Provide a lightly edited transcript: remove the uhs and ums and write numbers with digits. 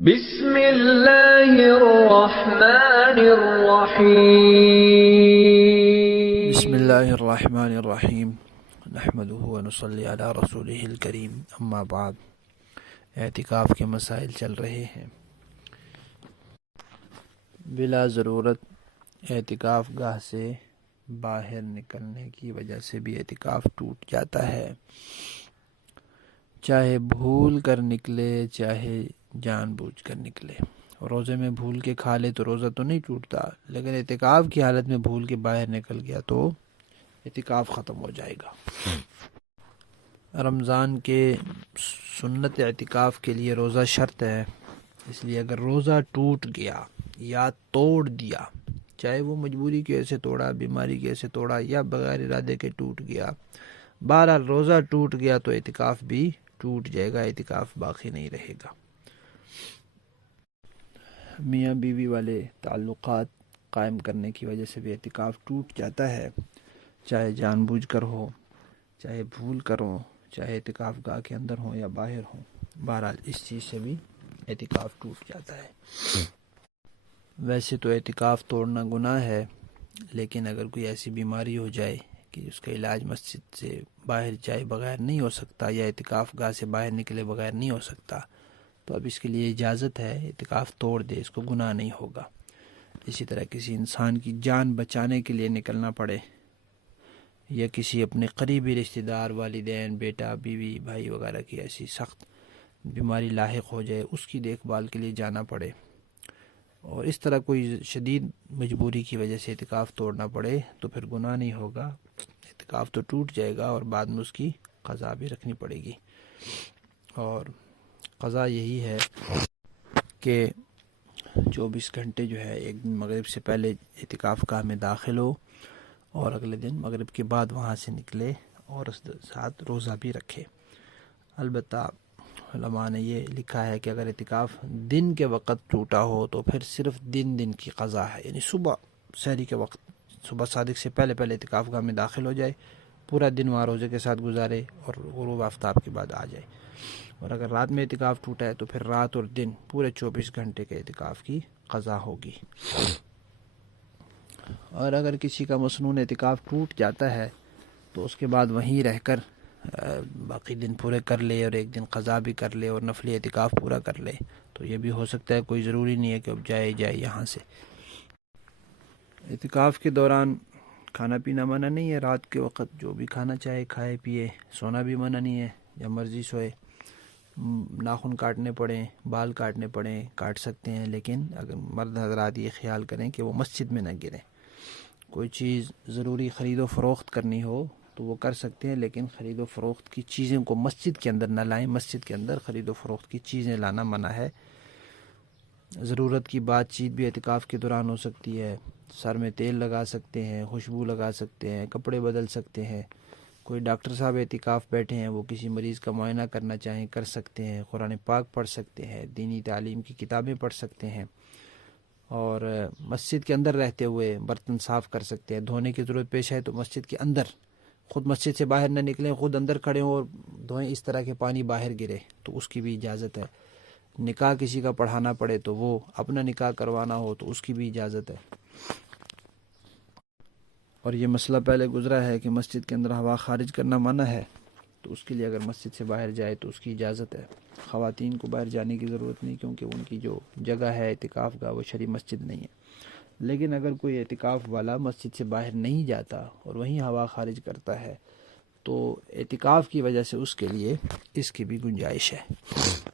بسم اللہ الرحمن الرحیم بسم اللہ الرحمن الرحیم نحمده ونصلی علی رسولہ الکریم اما بعد۔ اعتکاف کے مسائل چل رہے ہیں۔ بلا ضرورت اعتکاف گاہ سے باہر نکلنے کی وجہ سے بھی اعتکاف ٹوٹ جاتا ہے، چاہے بھول کر نکلے چاہے جان بوجھ کر نکلے۔ روزے میں بھول کے کھا لے تو روزہ تو نہیں ٹوٹتا، لیکن اعتکاف کی حالت میں بھول کے باہر نکل گیا تو اعتکاف ختم ہو جائے گا۔ رمضان کے سنت اعتکاف کے لیے روزہ شرط ہے، اس لیے اگر روزہ ٹوٹ گیا یا توڑ دیا، چاہے وہ مجبوری کی وجہ سے توڑا، بیماری کی وجہ سے توڑا یا بغیر ارادے کے ٹوٹ گیا، بہرحال روزہ ٹوٹ گیا تو اعتکاف بھی ٹوٹ جائے گا، اعتکاف باقی نہیں رہے گا۔ میاں بیوی والے تعلقات قائم کرنے کی وجہ سے بھی اعتکاف ٹوٹ جاتا ہے، چاہے جان بوجھ کر ہو، چاہے بھول کر ہو، چاہے اعتکاف گاہ کے اندر ہو یا باہر ہو، بہرحال اس چیز سے بھی اعتکاف ٹوٹ جاتا ہے۔ ویسے تو اعتکاف توڑنا گناہ ہے، لیکن اگر کوئی ایسی بیماری ہو جائے کہ اس کا علاج مسجد سے باہر جائے بغیر نہیں ہو سکتا یا اعتکاف گاہ سے باہر نکلے بغیر نہیں ہو سکتا، تو اب اس کے لیے اجازت ہے، اعتکاف توڑ دے، اس کو گناہ نہیں ہوگا۔ اسی طرح کسی انسان کی جان بچانے کے لیے نکلنا پڑے یا کسی اپنے قریبی رشتہ دار، والدین، بیٹا، بیوی، بھائی وغیرہ کی ایسی سخت بیماری لاحق ہو جائے، اس کی دیکھ بھال کے لیے جانا پڑے، اور اس طرح کوئی شدید مجبوری کی وجہ سے اعتکاف توڑنا پڑے تو پھر گناہ نہیں ہوگا، اعتکاف تو ٹوٹ جائے گا اور بعد میں اس کی قضا بھی رکھنی پڑے گی۔ اور قضا یہی ہے کہ 24 گھنٹے جو ہے، ایک دن مغرب سے پہلے اعتکاف گاہ میں داخل ہو اور اگلے دن مغرب کے بعد وہاں سے نکلے اور اس ساتھ روزہ بھی رکھے۔ البتہ علماء نے یہ لکھا ہے کہ اگر اعتکاف دن کے وقت ٹوٹا ہو تو پھر صرف دن کی قضا ہے، یعنی صبح سحری کے وقت، صبح صادق سے پہلے اعتکاف گاہ میں داخل ہو جائے، پورا دن وہاں روزے کے ساتھ گزارے اور غروب آفتاب کے بعد آ جائے۔ اور اگر رات میں اعتکاف ٹوٹا ہے تو پھر رات اور دن پورے 24 گھنٹے کے اعتکاف کی قضا ہوگی۔ اور اگر کسی کا مسنون اعتکاف ٹوٹ جاتا ہے تو اس کے بعد وہیں رہ کر باقی دن پورے کر لے اور ایک دن قضا بھی کر لے اور نفلی اعتکاف پورا کر لے، تو یہ بھی ہو سکتا ہے، کوئی ضروری نہیں ہے کہ اب جائے یہاں سے۔ اعتکاف کے دوران کھانا پینا منع نہیں ہے، رات کے وقت جو بھی کھانا چاہے کھائے پیے، سونا بھی منع نہیں ہے، جب مرضی سوئے، ناخن کاٹنے پڑیں، بال کاٹنے پڑیں کاٹ سکتے ہیں، لیکن اگر مرد حضرات یہ خیال کریں کہ وہ مسجد میں نہ گریں۔ کوئی چیز ضروری خرید و فروخت کرنی ہو تو وہ کر سکتے ہیں، لیکن خرید و فروخت کی چیزیں کو مسجد کے اندر نہ لائیں، مسجد کے اندر خرید و فروخت کی چیزیں لانا منع ہے۔ ضرورت کی بات چیت بھی اعتکاف کے دوران ہو سکتی ہے، سر میں تیل لگا سکتے ہیں، خوشبو لگا سکتے ہیں، کپڑے بدل سکتے ہیں، کوئی ڈاکٹر صاحب اعتکاف بیٹھے ہیں، وہ کسی مریض کا معائنہ کرنا چاہیں کر سکتے ہیں، قرآن پاک پڑھ سکتے ہیں، دینی تعلیم کی کتابیں پڑھ سکتے ہیں، اور مسجد کے اندر رہتے ہوئے برتن صاف کر سکتے ہیں۔ دھونے کی ضرورت پیش آئے تو مسجد کے اندر، خود مسجد سے باہر نہ نکلیں، خود اندر کھڑے ہوں اور دھوئیں، اس طرح کے پانی باہر گرے تو اس کی بھی اجازت ہے۔ نکاح کسی کا پڑھانا پڑے تو وہ اپنا نکاح کروانا ہو تو اس کی بھی اجازت ہے۔ اور یہ مسئلہ پہلے گزرا ہے کہ مسجد کے اندر ہوا خارج کرنا منع ہے، تو اس کے لیے اگر مسجد سے باہر جائے تو اس کی اجازت ہے۔ خواتین کو باہر جانے کی ضرورت نہیں، کیونکہ ان کی جو جگہ ہے اعتکاف کا وہ شرعی مسجد نہیں ہے۔ لیکن اگر کوئی اعتکاف والا مسجد سے باہر نہیں جاتا اور وہیں ہوا خارج کرتا ہے تو اعتکاف کی وجہ سے اس کے لیے اس کی بھی گنجائش ہے۔